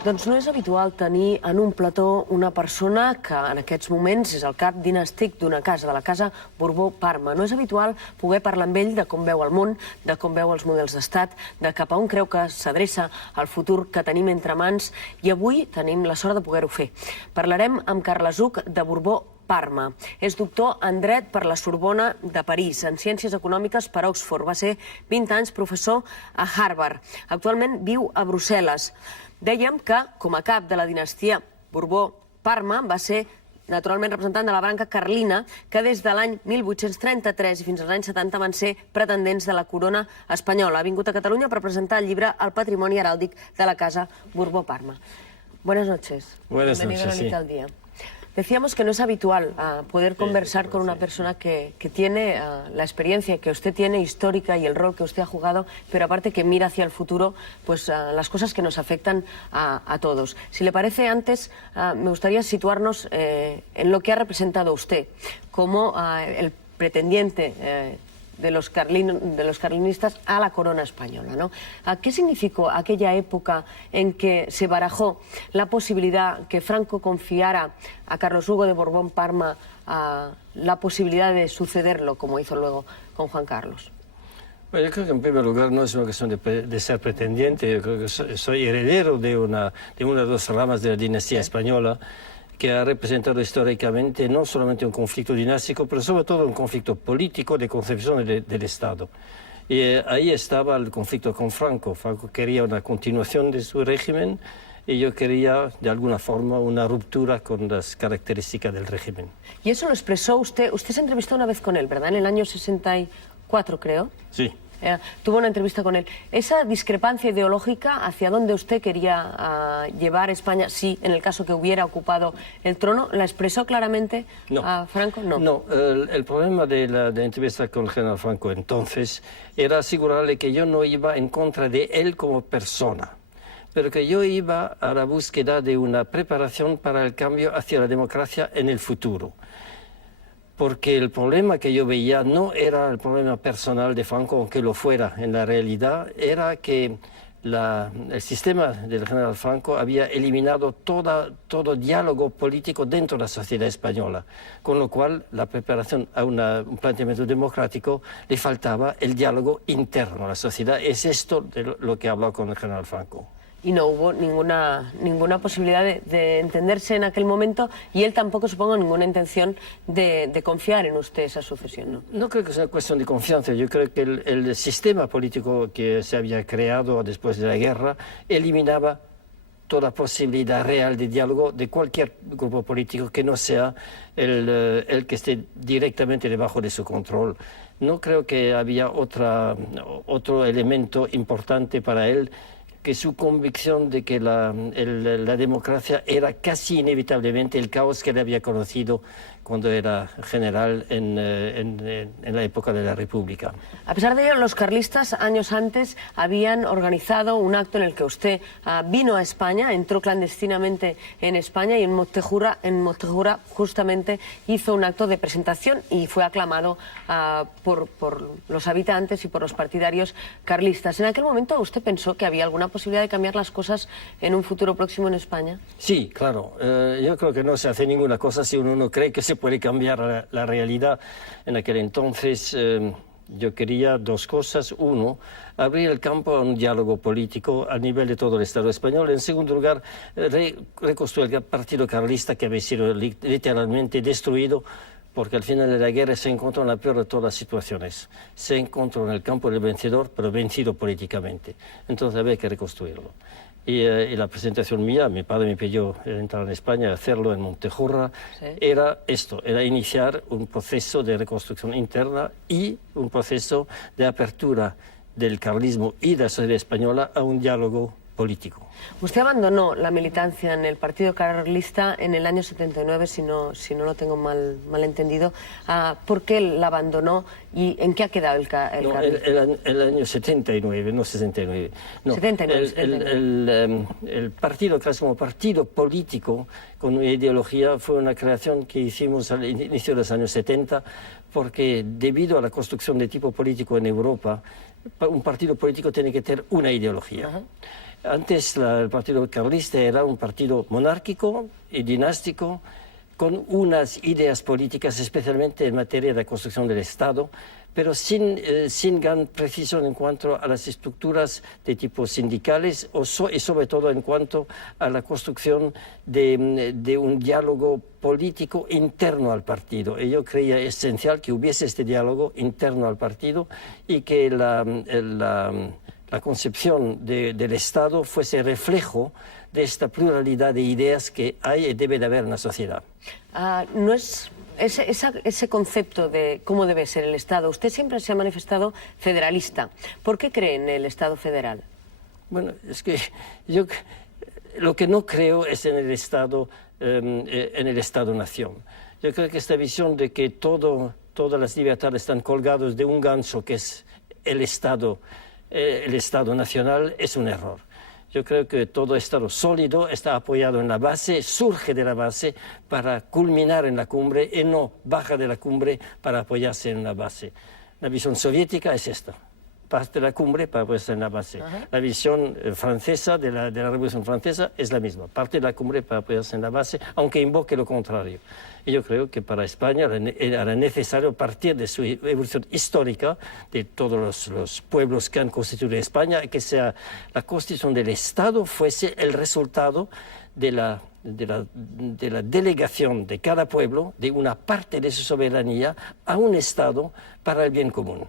Doncs no és habitual tenir en un plató una persona que en aquests moments és el cap dinàstic d'una casa, de la casa Borbó-Parma. No és habitual poder parlar amb ell de com veu el món, de com veu els models d'estat, de cap a on creu que s'adreça el futur que tenim entre mans, i avui tenim la sort de poder-ho fer. Parlarem amb Carles Huc de Borbó-Parma. És doctor en dret per la Sorbona de París, en ciències econòmiques per Oxford. Va ser 20 anys professor a Harvard. Actualment viu a Brussel·les. Dèiem que, com a cap de la dinastia Borbó-Parma, va ser naturalment representant de la branca carlina, que des de l'any 1833 i fins als anys 70 van ser pretendents de la corona espanyola. Ha vingut a Catalunya per presentar el llibre El patrimoni heràldic de la casa Borbó-Parma. Buenas noches. Buenas Bienvenido noches, a Nit al Día. Decíamos que no es habitual poder conversar con una persona que tiene la experiencia que usted tiene, histórica, y el rol que usted ha jugado, pero aparte que mira hacia el futuro, pues las cosas que nos afectan a todos. Si le parece, antes me gustaría situarnos en lo que ha representado usted como el pretendiente de los carlinistas a la corona española, ¿no? ¿Qué significó aquella época en que se barajó la posibilidad que Franco confiara a Carlos Hugo de Borbón-Parma la posibilidad de sucederlo, como hizo luego con Juan Carlos? Bueno, yo creo que en primer lugar no es una cuestión de ser pretendiente. Yo creo que soy heredero de una de las dos ramas de la dinastía española, que ha representado históricamente no solamente un conflicto dinástico, pero sobre todo un conflicto político de concepción del Estado. Y ahí estaba el conflicto con Franco. Franco quería una continuación de su régimen y yo quería, de alguna forma, una ruptura con las características del régimen. Y eso lo expresó usted. Usted se entrevistó una vez con él, ¿verdad? En el año 64, creo. Sí. Tuvo una entrevista con él. Esa discrepancia ideológica, ¿hacia dónde usted quería llevar España, si en el caso que hubiera ocupado el trono, la expresó claramente a Franco? No. No, el problema de la entrevista con el general Franco entonces era asegurarle que yo no iba en contra de él como persona, pero que yo iba a la búsqueda de una preparación para el cambio hacia la democracia en el futuro. Porque el problema que yo veía no era el problema personal de Franco, aunque lo fuera en la realidad, era que el sistema del general Franco había eliminado todo diálogo político dentro de la sociedad española, con lo cual la preparación a un planteamiento democrático le faltaba el diálogo interno a la sociedad. Es esto de lo que habló con el general Franco. Y no hubo ninguna posibilidad de entenderse en aquel momento, y él tampoco, supongo, ninguna intención de confiar en usted esa sucesión, ¿no? No creo que sea cuestión de confianza. Yo creo que el sistema político que se había creado después de la guerra eliminaba toda posibilidad real de diálogo de cualquier grupo político que no sea el que esté directamente debajo de su control. No creo que había otro elemento importante para él que su convicción de que la democracia era casi inevitablemente el caos que él había conocido cuando era general en la época de la República. A pesar de ello, los carlistas años antes habían organizado un acto en el que usted vino a España, entró clandestinamente en España, y en Motejura justamente hizo un acto de presentación y fue aclamado por los habitantes y por los partidarios carlistas. ¿En aquel momento usted pensó que había alguna posibilidad de cambiar las cosas en un futuro próximo en España? Sí, claro. Yo creo que no se hace ninguna cosa si uno no cree que se puede cambiar la realidad. En aquel entonces yo quería dos cosas. Uno, abrir el campo a un diálogo político a nivel de todo el Estado español. En segundo lugar, reconstruir el partido carlista que había sido literalmente destruido, porque al final de la guerra se encontró en la peor de todas las situaciones. Se encontró en el campo del vencedor, pero vencido políticamente. Entonces había que reconstruirlo. Y la presentación mía, mi padre me pidió entrar en España, hacerlo en Montejurra, sí. Era esto, era iniciar un proceso de reconstrucción interna y un proceso de apertura del carlismo y de la sociedad española a un diálogo político. Usted abandonó la militancia en el Partido Carlista en el año 79, si no lo tengo mal entendido. ¿Por qué la abandonó y en qué ha quedado el carlismo? El año 79, no 69. No, 79. El Partido Carlista como partido político con una ideología fue una creación que hicimos al inicio de los años 70, porque debido a la construcción de tipo político en Europa, un partido político tiene que tener una ideología. Antes el partido carlista era un partido monárquico y dinástico, con unas ideas políticas, especialmente en materia de construcción del Estado, pero sin gran precisión en cuanto a las estructuras de tipo sindicales y sobre todo en cuanto a la construcción de un diálogo político interno al partido. Y yo creía esencial que hubiese este diálogo interno al partido y que la concepción del Estado fuese reflejo de esta pluralidad de ideas que hay y debe de haber en la sociedad. No es ese concepto de cómo debe ser el Estado. Usted siempre se ha manifestado federalista. ¿Por qué cree en el Estado federal? Bueno, es que yo lo que no creo es en el Estado-nación. Yo creo que esta visión de que todas las libertades están colgadas de un gancho que es el Estado nacional es un error. Yo creo que todo Estado sólido está apoyado en la base, surge de la base para culminar en la cumbre y no baja de la cumbre para apoyarse en la base. La visión soviética es esta. Parte de la cumbre para apoyarse en la base. La visión francesa de la Revolución Francesa es la misma. Parte de la cumbre para apoyarse en la base, aunque invoque lo contrario. Y yo creo que para España era necesario partir de su evolución histórica, de todos los pueblos que han constituido España, que sea la constitución del Estado fuese el resultado de la delegación de cada pueblo, de una parte de su soberanía, a un Estado para el bien común.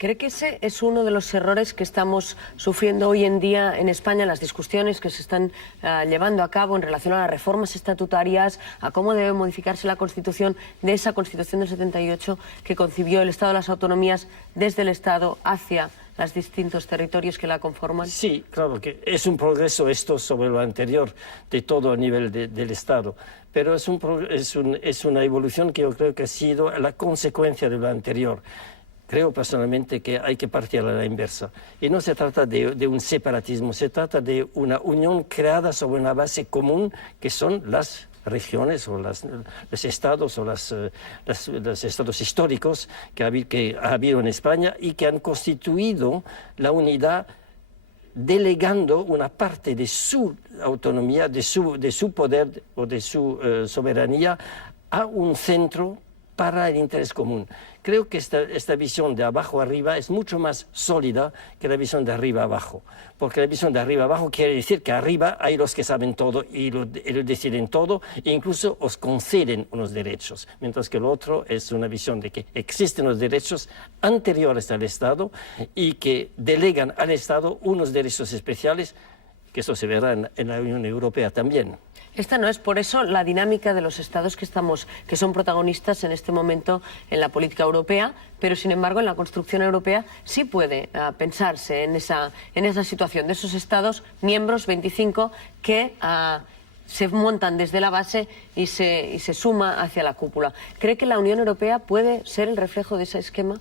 ¿Cree que ese es uno de los errores que estamos sufriendo hoy en día en España, las discusiones que se están llevando a cabo en relación a las reformas estatutarias, a cómo debe modificarse la Constitución, de esa Constitución del 78 que concibió el Estado de las Autonomías desde el Estado hacia los distintos territorios que la conforman? Sí, claro que es un progreso esto sobre lo anterior de todo a nivel del Estado, pero es una evolución que yo creo que ha sido la consecuencia de lo anterior. Creo personalmente que hay que partir a la inversa. Y no se trata de un separatismo, se trata de una unión creada sobre una base común que son las regiones o los estados o los estados históricos que ha habido en España y que han constituido la unidad delegando una parte de su autonomía, de su poder o de su soberanía a un centro para el interés común. Creo que esta visión de abajo arriba es mucho más sólida que la visión de arriba abajo, porque la visión de arriba abajo quiere decir que arriba hay los que saben todo y lo deciden todo e incluso os conceden unos derechos, mientras que lo otro es una visión de que existen los derechos anteriores al Estado y que delegan al Estado unos derechos especiales, que eso se verá en la Unión Europea también. Esta no es, por eso, la dinámica de los estados que son protagonistas en este momento en la política europea, pero sin embargo en la construcción europea sí puede pensarse en esa situación de esos estados miembros, 25, que se montan desde la base y se suma hacia la cúpula. ¿Cree que la Unión Europea puede ser el reflejo de ese esquema?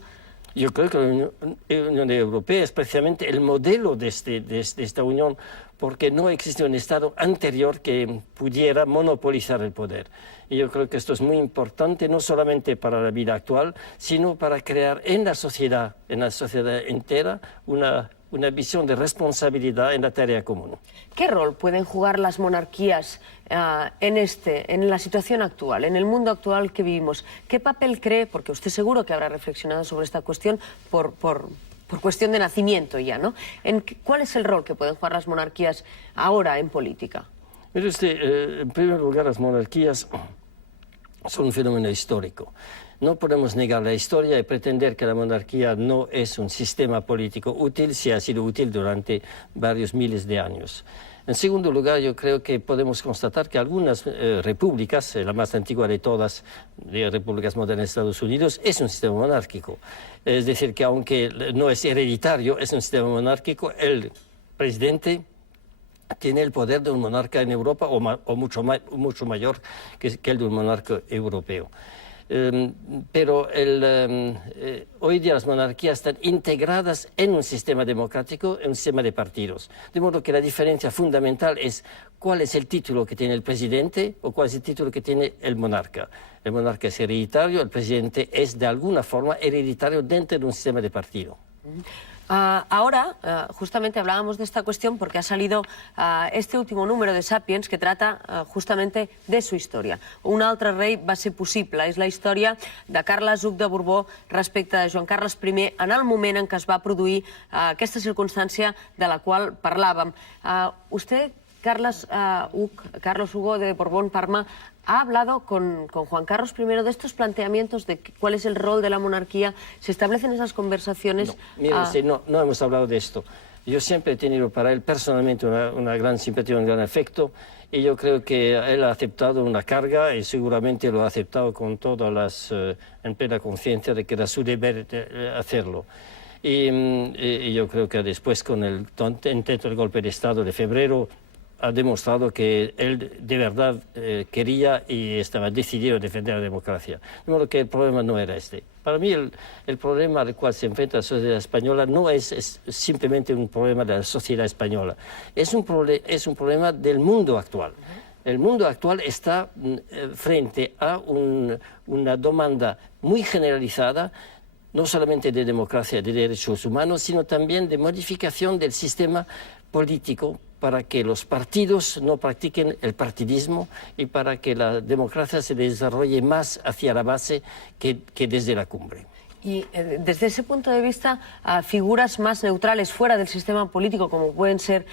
Yo creo que la Unión Europea es precisamente el modelo de esta Unión, porque no existe un Estado anterior que pudiera monopolizar el poder. Y yo creo que esto es muy importante, no solamente para la vida actual, sino para crear en la sociedad entera, una visión de responsabilidad en la tarea común. ¿Qué rol pueden jugar las monarquías en la situación actual, en el mundo actual que vivimos? ¿Qué papel cree, porque usted seguro que habrá reflexionado sobre esta cuestión por cuestión de nacimiento ya, ¿no? ¿Cuál es el rol que pueden jugar las monarquías ahora en política? Mire usted, en primer lugar, las monarquías son un fenómeno histórico. No podemos negar la historia y pretender que la monarquía no es un sistema político útil si ha sido útil durante varios miles de años. En segundo lugar, yo creo que podemos constatar que algunas repúblicas, la más antigua de todas, las repúblicas modernas de Estados Unidos, es un sistema monárquico. Es decir, que aunque no es hereditario, es un sistema monárquico. El presidente tiene el poder de un monarca en Europa o mucho mayor que el de un monarca europeo. Pero hoy día las monarquías están integradas en un sistema democrático, en un sistema de partidos. De modo que la diferencia fundamental es cuál es el título que tiene el presidente o cuál es el título que tiene el monarca. El monarca es hereditario, el presidente es de alguna forma hereditario dentro de un sistema de partido. Ahora, justamente hablábamos de esta cuestión porque ha salido este último número de Sapiens que trata justamente de su història. Un altre rei va ser possible. És la història de Carles Hug de Borbó respecte de Joan Carles I en el moment en què es va produir aquesta circumstància de la qual parlàvem. Usted, Carlos Hugo de Borbón-Parma, ha hablado con Juan Carlos I de estos planteamientos de cuál es el rol de la monarquía. ¿Se establecen esas conversaciones? No, mire usted, no hemos hablado de esto. Yo siempre he tenido para él personalmente una gran simpatía, un gran afecto, y yo creo que él ha aceptado una carga y seguramente lo ha aceptado con todas las, en plena conciencia de que era su deber hacerlo. Y yo creo que después con el intento del golpe de Estado de febrero, ha demostrado que él de verdad quería y estaba decidido a defender la democracia. De modo que el problema no era este. Para mí el problema al cual se enfrenta la sociedad española no es simplemente un problema de la sociedad española, es un problema del mundo actual. El mundo actual está frente a una demanda muy generalizada, no solamente de democracia, de derechos humanos, sino también de modificación del sistema político para que los partidos no practiquen el partidismo y para que la democracia se desarrolle más hacia la base que desde la cumbre. Y desde ese punto de vista, figuras más neutrales fuera del sistema político, como pueden ser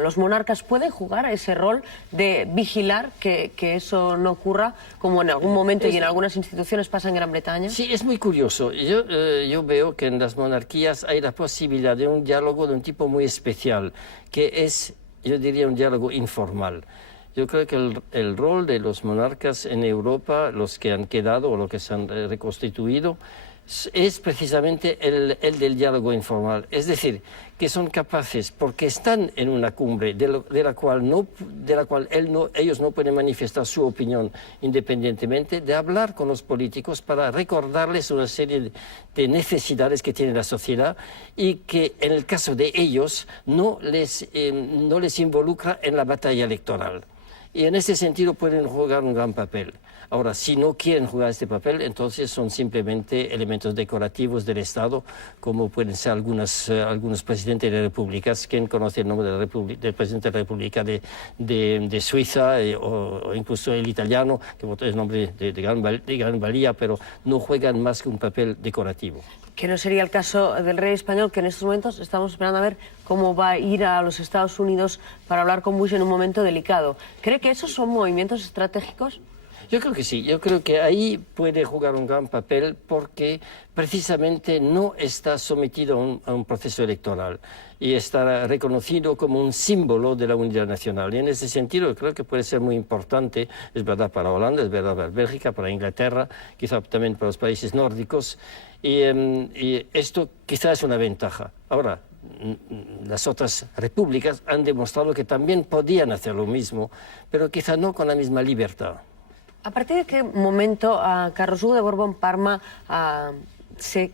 los monarcas, ¿pueden jugar ese rol de vigilar que eso no ocurra, como en algún momento y en algunas instituciones pasa en Gran Bretaña? Sí, es muy curioso. Yo veo que en las monarquías hay la posibilidad de un diálogo de un tipo muy especial, que es, yo diría, un diálogo informal. Yo creo que el rol de los monarcas en Europa, los que han quedado o los que se han reconstituido, es precisamente el del diálogo informal. Es decir, que son capaces, porque están en una cumbre de la cual ellos no pueden manifestar su opinión independientemente, de hablar con los políticos para recordarles una serie de necesidades que tiene la sociedad y que en el caso de ellos no les involucra en la batalla electoral. Y en ese sentido pueden jugar un gran papel. Ahora, si no quieren jugar este papel, entonces son simplemente elementos decorativos del Estado, como pueden ser algunos presidentes de repúblicas. ¿Quién conoce el nombre del presidente de la República de Suiza o incluso el italiano, que es un nombre de gran valía, pero no juegan más que un papel decorativo? Que no sería el caso del rey español, que en estos momentos estamos esperando a ver cómo va a ir a los Estados Unidos para hablar con Bush en un momento delicado. ¿Cree que esos son movimientos estratégicos? Yo creo que sí, yo creo que ahí puede jugar un gran papel porque precisamente no está sometido a un proceso electoral y está reconocido como un símbolo de la unidad nacional. Y en ese sentido creo que puede ser muy importante, es verdad para Holanda, es verdad para Bélgica, para Inglaterra, quizá también para los países nórdicos, y esto quizás es una ventaja. Ahora, las otras repúblicas han demostrado que también podían hacer lo mismo, pero quizá no con la misma libertad. ¿A partir de qué momento Carlos Hugo de Borbón-Parma se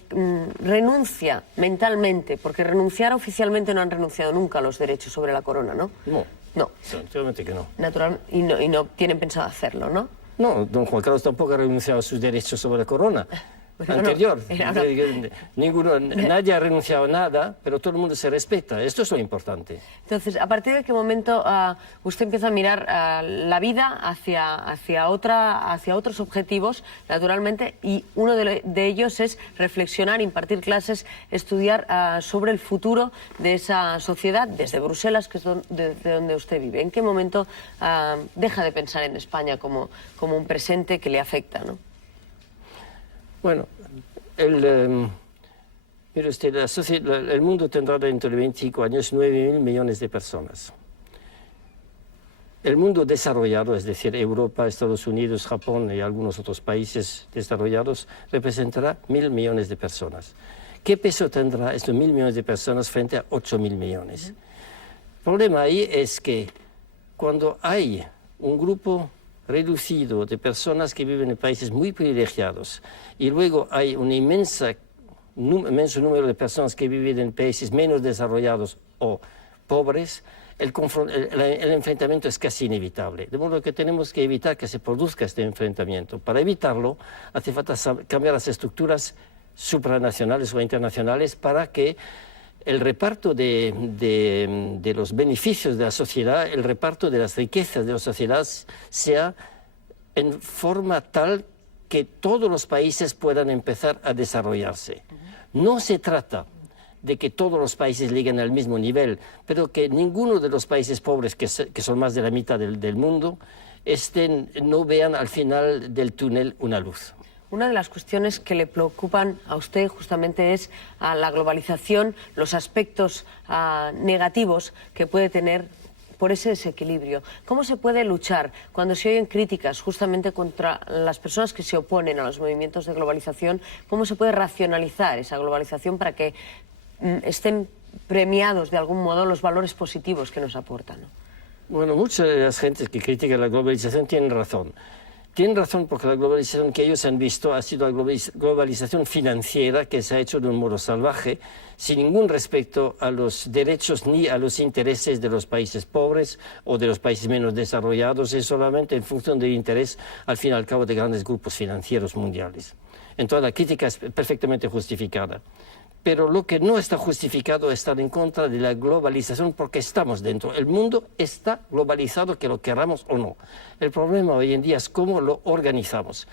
renuncia mentalmente? Porque renunciar oficialmente no han renunciado nunca a los derechos sobre la corona, ¿no? No, naturalmente que no. Y no tienen pensado hacerlo, ¿no? No, don Juan Carlos tampoco ha renunciado a sus derechos sobre la corona. Anterior. Nadie ha renunciado a nada, pero todo el mundo se respeta. Esto es lo importante. Entonces, ¿a partir de qué momento usted empieza a mirar la vida hacia otros objetivos, naturalmente, y uno de ellos es reflexionar, impartir clases, estudiar sobre el futuro de esa sociedad desde Bruselas, que es desde donde usted vive? ¿En qué momento deja de pensar en España como un presente que le afecta, ¿no? Bueno, mire usted, el mundo tendrá dentro de 25 años 9.000 millones de personas. El mundo desarrollado, es decir, Europa, Estados Unidos, Japón y algunos otros países desarrollados, representará 1.000 millones de personas. ¿Qué peso tendrá estos 1.000 millones de personas frente a 8.000 millones? El problema ahí es que cuando hay un grupo reducido de personas que viven en países muy privilegiados y luego hay un inmenso número de personas que viven en países menos desarrollados o pobres, el enfrentamiento es casi inevitable. De modo que tenemos que evitar que se produzca este enfrentamiento. Para evitarlo hace falta cambiar las estructuras supranacionales o internacionales para que el reparto de los beneficios de la sociedad, el reparto de las riquezas de la sociedad sea en forma tal que todos los países puedan empezar a desarrollarse. No se trata de que todos los países lleguen al mismo nivel, pero que ninguno de los países pobres, que son más de la mitad del mundo, no vean al final del túnel una luz. Una de las cuestiones que le preocupan a usted justamente es a la globalización, los aspectos negativos que puede tener por ese desequilibrio. ¿Cómo se puede luchar cuando se oyen críticas justamente contra las personas que se oponen a los movimientos de globalización? ¿Cómo se puede racionalizar esa globalización para que estén premiados de algún modo los valores positivos que nos aportan, ¿no? Bueno, muchas de las gentes que critican la globalización tienen razón. Tienen razón porque la globalización que ellos han visto ha sido la globalización financiera que se ha hecho de un modo salvaje, sin ningún respeto a los derechos ni a los intereses de los países pobres o de los países menos desarrollados, es solamente en función del interés, al fin y al cabo, de grandes grupos financieros mundiales. Entonces la crítica es perfectamente justificada. Pero lo que no está justificado es estar en contra de la globalización porque estamos dentro. El mundo está globalizado, que lo queramos o no. El problema hoy en día es cómo lo organizamos.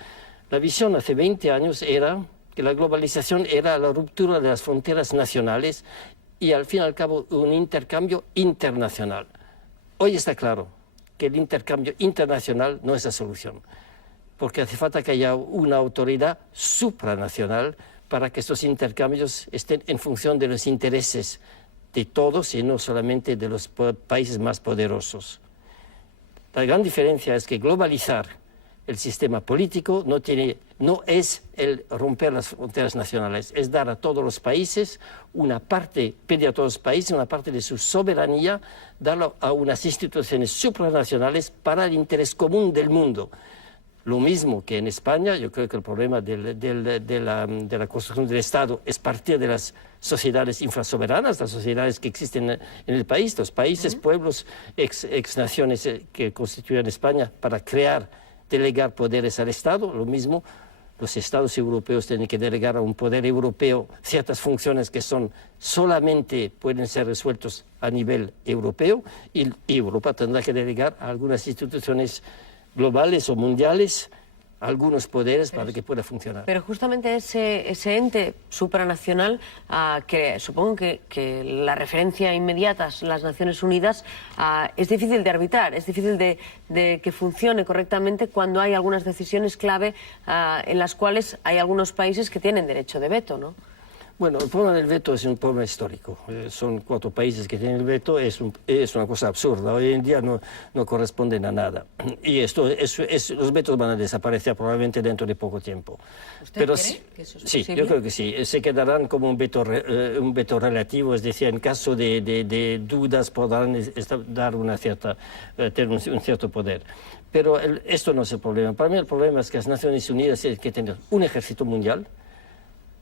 La visión hace 20 años era que la globalización era la ruptura de las fronteras nacionales y al fin y al cabo un intercambio internacional. Hoy está claro que el intercambio internacional no es la solución, porque hace falta que haya una autoridad supranacional para que estos intercambios estén en función de los intereses de todos y no solamente de los países más poderosos. La gran diferencia es que globalizar el sistema político no es el romper las fronteras nacionales, es dar a todos los países una parte, pedir a todos los países una parte de su soberanía, darlo a unas instituciones supranacionales para el interés común del mundo. Lo mismo que en España, yo creo que el problema de la construcción del Estado es partir de las sociedades infrasoberanas, las sociedades que existen en el país, los países, pueblos, ex naciones que constituyen España, para delegar poderes al Estado. Lo mismo, los Estados europeos tienen que delegar a un poder europeo ciertas funciones que solamente pueden ser resueltas a nivel europeo, y Europa tendrá que delegar a algunas instituciones globales o mundiales algunos poderes para que pueda funcionar. Pero justamente ese ente supranacional, que supongo que la referencia inmediata es las Naciones Unidas, es difícil de arbitrar, es difícil de que funcione correctamente cuando hay algunas decisiones clave en las cuales hay algunos países que tienen derecho de veto, ¿no? Bueno, el problema del veto es un problema histórico. Son 4 países que tienen el veto, es una cosa absurda. Hoy en día no corresponden a nada. Y los vetos van a desaparecer probablemente dentro de poco tiempo. ¿Usted cree que eso es posible? Sí, yo creo que sí. Se quedarán como un veto relativo, es decir, en caso de dudas podrán dar tener un cierto poder. Pero esto no es el problema. Para mí el problema es que las Naciones Unidas tienen que tener un ejército mundial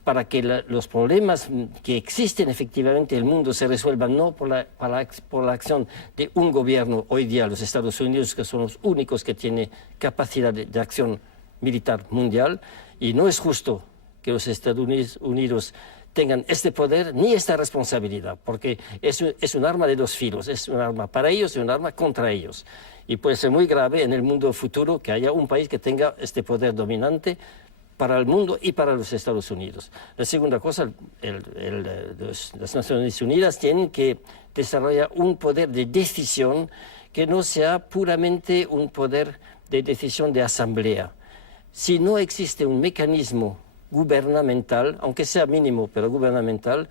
para que los problemas que existen efectivamente en el mundo se resuelvan no por la acción de un gobierno, hoy día los Estados Unidos, que son los únicos que tienen capacidad de acción militar mundial, y no es justo que los Estados Unidos tengan este poder ni esta responsabilidad, porque es un arma de 2 filos, es un arma para ellos y un arma contra ellos. Y puede ser muy grave en el mundo futuro que haya un país que tenga este poder dominante para el mundo y para los Estados Unidos. La segunda cosa, las Naciones Unidas tienen que desarrollar un poder de decisión que no sea puramente un poder de decisión de asamblea. Si no existe un mecanismo gubernamental, aunque sea mínimo, pero gubernamental,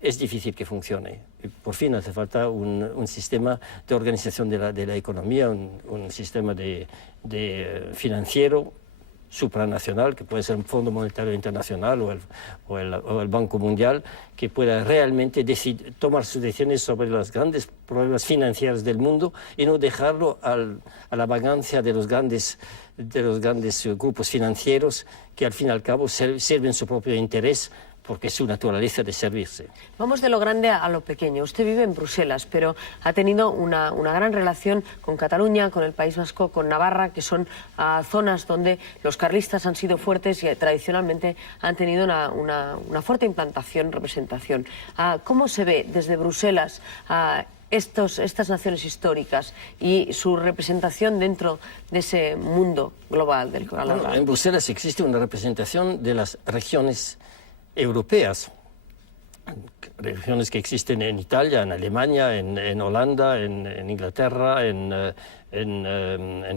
es difícil que funcione. Por fin hace falta un sistema de organización de la economía, un sistema financiero supranacional, que puede ser el Fondo Monetario Internacional o el Banco Mundial, que pueda realmente tomar sus decisiones sobre los grandes problemas financieros del mundo y no dejarlo a la vagancia de los grandes grupos financieros que al fin y al cabo sirven su propio interés porque es su naturaleza de servirse. Vamos de lo grande a lo pequeño. Usted vive en Bruselas, pero ha tenido una gran relación con Cataluña, con el País Vasco, con Navarra, que son zonas donde los carlistas han sido fuertes y tradicionalmente han tenido una fuerte implantación, representación. ¿Cómo se ve desde Bruselas estas naciones históricas y su representación dentro de ese mundo global del que hablaba? Bueno, en Bruselas existe una representación de las regiones europeas, regiones que existen en Italia, en Alemania, en Holanda, en Inglaterra, en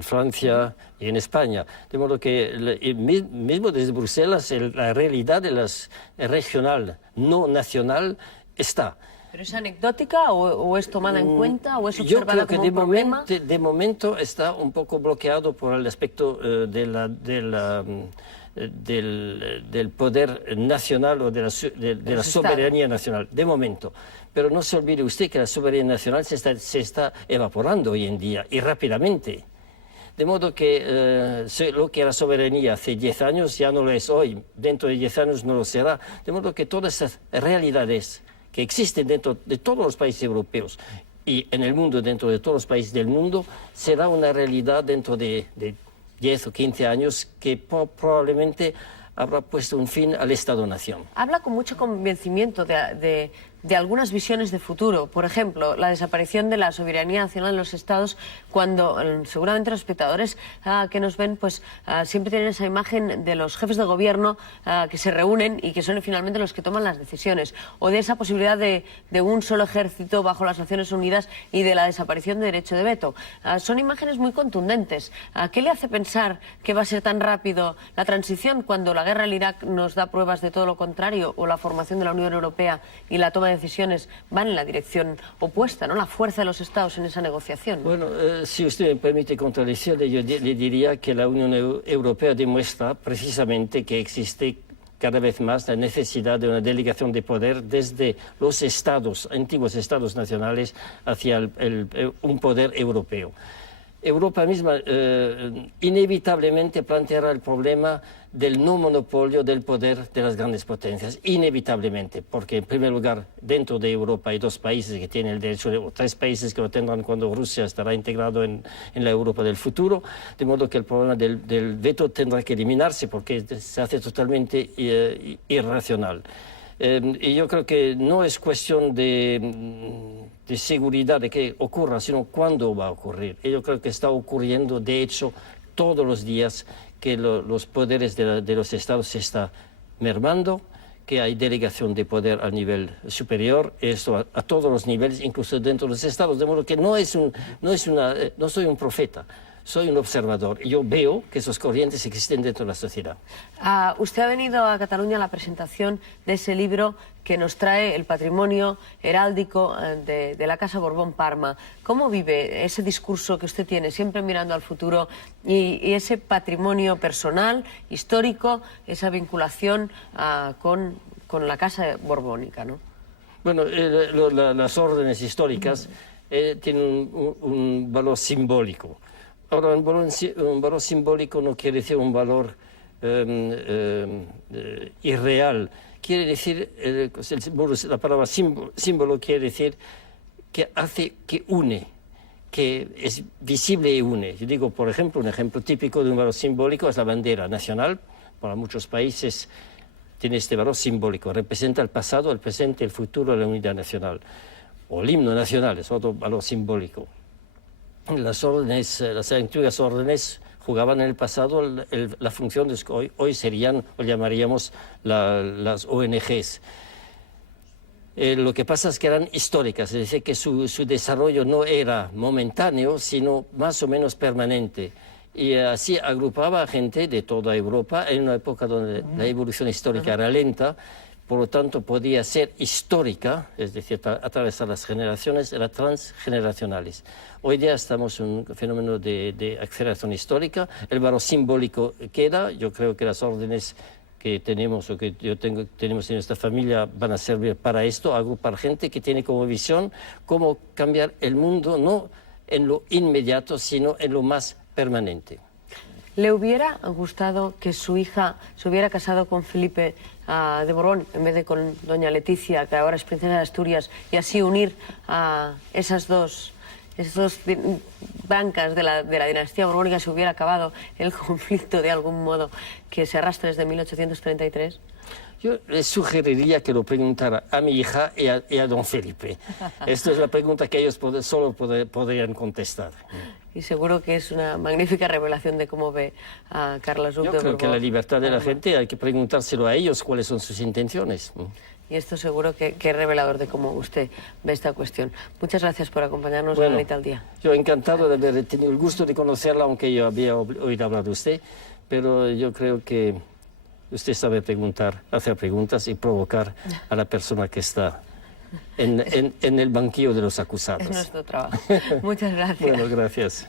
Francia y en España. De modo que mismo desde Bruselas la realidad de las regional, no nacional, está. ¿Pero es anecdótica o es tomada en cuenta o es observada como un problema? De momento está un poco bloqueado por el aspecto del poder nacional o de la soberanía nacional, de momento. Pero no se olvide usted que la soberanía nacional se está evaporando hoy en día y rápidamente. De modo que lo que era soberanía hace 10 años ya no lo es hoy, dentro de 10 años no lo será. De modo que todas esas realidades que existen dentro de todos los países europeos y en el mundo, dentro de todos los países del mundo, será una realidad dentro de 10 o 15 años que probablemente habrá puesto un fin al Estado-Nación. Habla con mucho convencimiento de algunas visiones de futuro. Por ejemplo, la desaparición de la soberanía nacional en los Estados, cuando seguramente los espectadores que nos ven pues siempre tienen esa imagen de los jefes de gobierno que se reúnen y que son finalmente los que toman las decisiones. O de esa posibilidad de un solo ejército bajo las Naciones Unidas y de la desaparición del derecho de veto. Son imágenes muy contundentes. ¿Qué le hace pensar que va a ser tan rápido la transición cuando la guerra en Irak nos da pruebas de todo lo contrario, o la formación de la Unión Europea y la toma de decisiones van en la dirección opuesta, ¿no? La fuerza de los Estados en esa negociación. Bueno, si usted me permite contradecirle, yo le diría que la Unión Europea demuestra precisamente que existe cada vez más la necesidad de una delegación de poder desde los estados, antiguos estados nacionales, hacia un poder europeo. Europa misma inevitablemente planteará el problema del no monopolio del poder de las grandes potencias, inevitablemente, porque en primer lugar dentro de Europa hay 2 países que tienen el derecho, o 3 países que lo tendrán cuando Rusia estará integrado en la Europa del futuro, de modo que el problema del veto tendrá que eliminarse porque se hace totalmente irracional. Y yo creo que no es cuestión de seguridad de que ocurra, sino cuándo va a ocurrir. Y yo creo que está ocurriendo, de hecho, todos los días que los poderes de los estados se están mermando, que hay delegación de poder a nivel superior, esto a todos los niveles, incluso dentro de los estados, de modo que no soy un profeta. Soy un observador y yo veo que esos corrientes existen dentro de la sociedad. Usted ha venido a Cataluña a la presentación de ese libro que nos trae el patrimonio heráldico de la Casa Borbón Parma. ¿Cómo vive ese discurso que usted tiene, siempre mirando al futuro, y ese patrimonio personal, histórico, esa vinculación con la Casa Borbónica, ¿no? Bueno, las órdenes históricas tienen un valor simbólico. Ahora, un valor simbólico no quiere decir un valor irreal. Quiere decir, la palabra símbolo quiere decir que une, que es visible y une. Yo digo, por ejemplo, un ejemplo típico de un valor simbólico es la bandera nacional. Para muchos países tiene este valor simbólico, representa el pasado, el presente, el futuro de la unidad nacional. O el himno nacional es otro valor simbólico. Las antiguas órdenes jugaban en el pasado la función de que hoy serían, o llamaríamos, las ONGs. Lo que pasa es que eran históricas, es decir, que su desarrollo no era momentáneo, sino más o menos permanente. Y así agrupaba a gente de toda Europa en una época donde la evolución histórica era lenta. Por lo tanto, podía ser histórica, es decir, atravesar las generaciones, era transgeneracionales. Hoy día estamos en un fenómeno de aceleración histórica, el valor simbólico queda, yo creo que las órdenes que tenemos o que tenemos en nuestra familia van a servir para esto, agrupar gente que tiene como visión cómo cambiar el mundo, no en lo inmediato, sino en lo más permanente. ¿Le hubiera gustado que su hija se hubiera casado con Felipe de Borbón en vez de con doña Leticia, que ahora es princesa de Asturias, y así unir a esas dos bancas de la dinastía borbónica? ¿Se hubiera acabado el conflicto de algún modo que se arrastra desde 1833? Yo les sugeriría que lo preguntara a mi hija y a don Felipe. Esta es la pregunta que ellos solo podrían contestar. Y seguro que es una magnífica revelación de cómo ve a Carlos Duc de Borbón. Yo creo que la libertad de la gente hay que preguntárselo a ellos cuáles son sus intenciones. Y esto seguro que es revelador de cómo usted ve esta cuestión. Muchas gracias por acompañarnos en Anita al Día. Yo encantado de haber tenido el gusto de conocerla, aunque yo había oído hablar de usted, pero yo creo que usted sabe preguntar, hacer preguntas y provocar a la persona que está en el banquillo de los acusados. Es nuestro trabajo. Muchas gracias. Bueno, gracias.